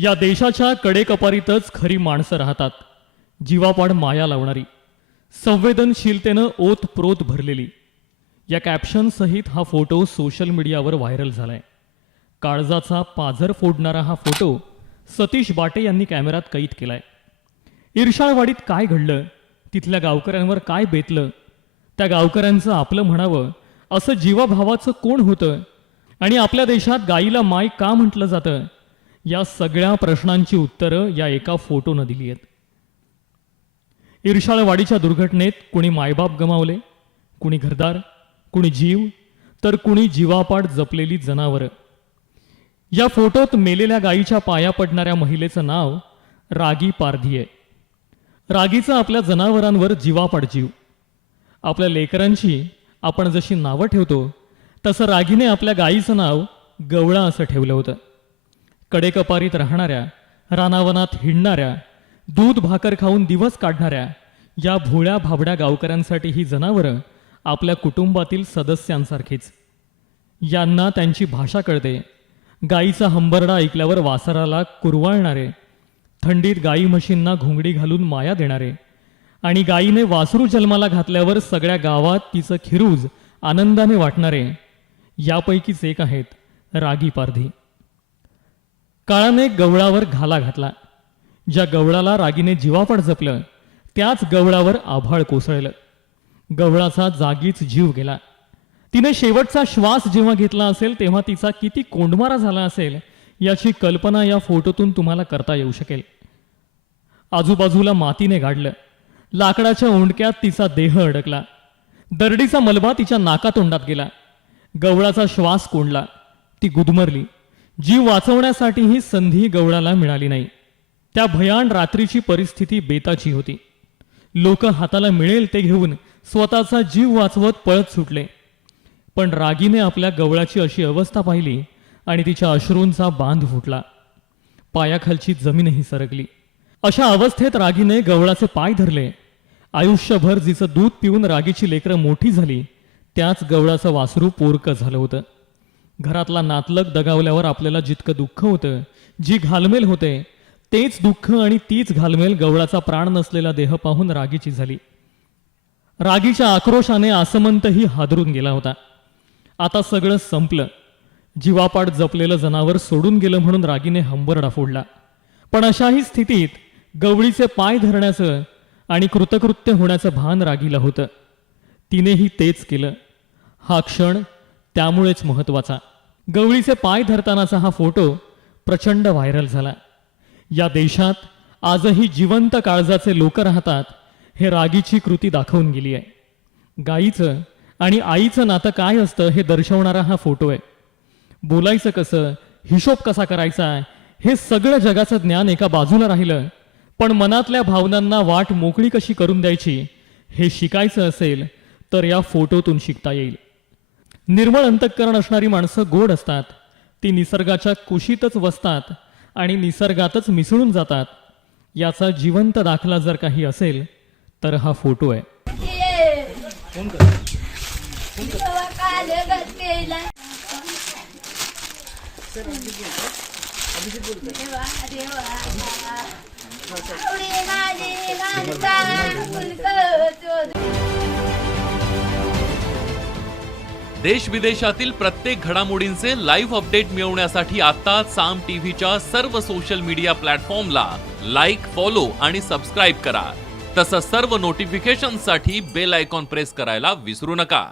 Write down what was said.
या देशाच्या कडेकपारीतच खरी माणसं राहतात, जीवापाड माया लावणारी, संवेदनशीलतेनं ओतप्रोत भरलेली. या कॅप्शन सहित हा फोटो सोशल मीडियावर व्हायरल झालाय. काळजाचा पाझर फोडणारा हा फोटो सतीश बाटे यांनी कॅमेऱ्यात कैद केलाय. इर्शाळवाडीत काय घडलं, तिथल्या गावकऱ्यांवर काय बेतलं, त्या गावकऱ्यांचं आपलं म्हणावं असं जीवाभावाचं कोण होतं, आणि आपल्या देशात गाईला माय का म्हटलं जातं, या सगळ्या प्रश्नांची उत्तरं या एका फोटोनं दिली आहेत. इर्शाळवाडीच्या दुर्घटनेत कुणी मायबाप गमावले, कुणी घरदार, कुणी जीव, तर कुणी जीवापाड जपलेली जनावरं. या फोटोत मेलेल्या गायीच्या पाया पडणाऱ्या महिलेचं नाव रागी पारधी आहे. रागीचं आपल्या जनावरांवर जीवापाड जीव. आपल्या लेकरांची आपण जशी नावं ठेवतो तसं रागीने आपल्या गायीचं नाव गवळा असं ठेवलं होतं. कडेकपारीत राहणाऱ्या, रानावनात हिंडणाऱ्या, दूध भाकर खाऊन दिवस काढणाऱ्या या भोळ्या भाबड्या गावकऱ्यांसाठी ही जनावरं आपल्या कुटुंबातील सदस्यांसारखीच. यांना त्यांची भाषा कळते. गायीचा हंबरडा ऐकल्यावर वासराला कुरवाळणारे, थंडीत गाई म्हशींना घोंगडी घालून माया देणारे, आणि गायीने वासरू जन्माला घातल्यावर सगळ्या गावात तिचं खिरूज आनंदाने वाटणारे, यापैकीच एक आहेत रागी पारधी. काळाने गवळावर घाला घातला. ज्या गवळाला रागीने जीवापाड जपलं त्याच गवळावर आभाळ कोसळलं. गवळाचा जागीच जीव गेला. तिने शेवटचा श्वास जेव्हा घेतला असेल तेव्हा तिचा किती कोंडमारा झाला असेल याची कल्पना या फोटोतून तुम्हाला करता येऊ शकेल. आजूबाजूला मातीने गाडलं. लाकडाच्या ओंडक्यात तिचा देह अडकला. दरडीचा मलबा तिच्या नाकातोंडात गेला. गवळाचा श्वास कोंडला. ती गुदमरली. जीव वाचवण्यासाठी ही संधी गवळाला मिळाली नाही. त्या भयान रात्रीची परिस्थिती बेताची होती. लोक हाताला मिळेल ते घेऊन स्वतःचा जीव वाचवत पळत सुटले. पण रागीने आपल्या गवळाची अशी अवस्था पाहिली आणि तिच्या अश्रूंचा बांध फुटला. पायाखालची जमीनही सरकली. अशा अवस्थेत रागीने गवळाचे पाय धरले. आयुष्यभर जिचं दूध पिऊन रागीची लेकरं मोठी झाली त्याच गवळाचं वासरू पोरकं झालं होतं. घरातला नातलग दगावल्यावर आपल्याला जितकं दुःख होतं, जी घालमेल होते, तेच दुःख आणि तीच घालमेल गवळाचा प्राण नसलेला देह पाहून रागीची झाली. रागीच्या आक्रोशाने आसमंतही हादरून गेला होता. आता सगळं संपलं. जीवापाड जपलेलं जनावर सोडून गेलं म्हणून रागीने हंबरडा फोडला. पण अशाही स्थितीत गवळीचे पाय धरण्याचं आणि कृतकृत्य होण्याचं भान रागीला होतं. तिनेही तेच केलं. हा क्षण त्यामुळेच महत्वाचा. गवळीचे पाय धरतानाचा हा फोटो प्रचंड व्हायरल झाला. या देशात आजही जिवंत काळजाचे लोक राहतात हे रागीची कृती दाखवून गेली आहे. गाईचं आणि आईचं नातं काय असतं हे दर्शवणारा हा फोटो आहे. बोलायचं कसं, हिशोब कसा करायचा, हे सगळं जगाचं ज्ञान एका बाजूला राहिलं, पण मनातल्या भावनांना वाट मोकळी कशी करून द्यायची हे शिकायचं असेल तर या फोटोतून शिकता येईल. निर्मळ अंतःकरण असणारी माणसं गोड असतात. ती निसर्गाच्या कुशीतच वसतात आणि निसर्गातच मिसळून जातात. याचा जिवंत दाखला जर काही असेल तर हा फोटो आहे. देश विदेशातील प्रत्येक घडामोडींचे लाईव्ह अपडेट मिळवण्यासाठी आता साम टीव्हीच्या सर्व सोशल मीडिया प्लॅटफॉर्मला लाईक, फॉलो आणि सबस्क्राईब करा. तसंच सर्व नोटिफिकेशनसाठी बेल आयकॉन प्रेस करायला विसरू नका.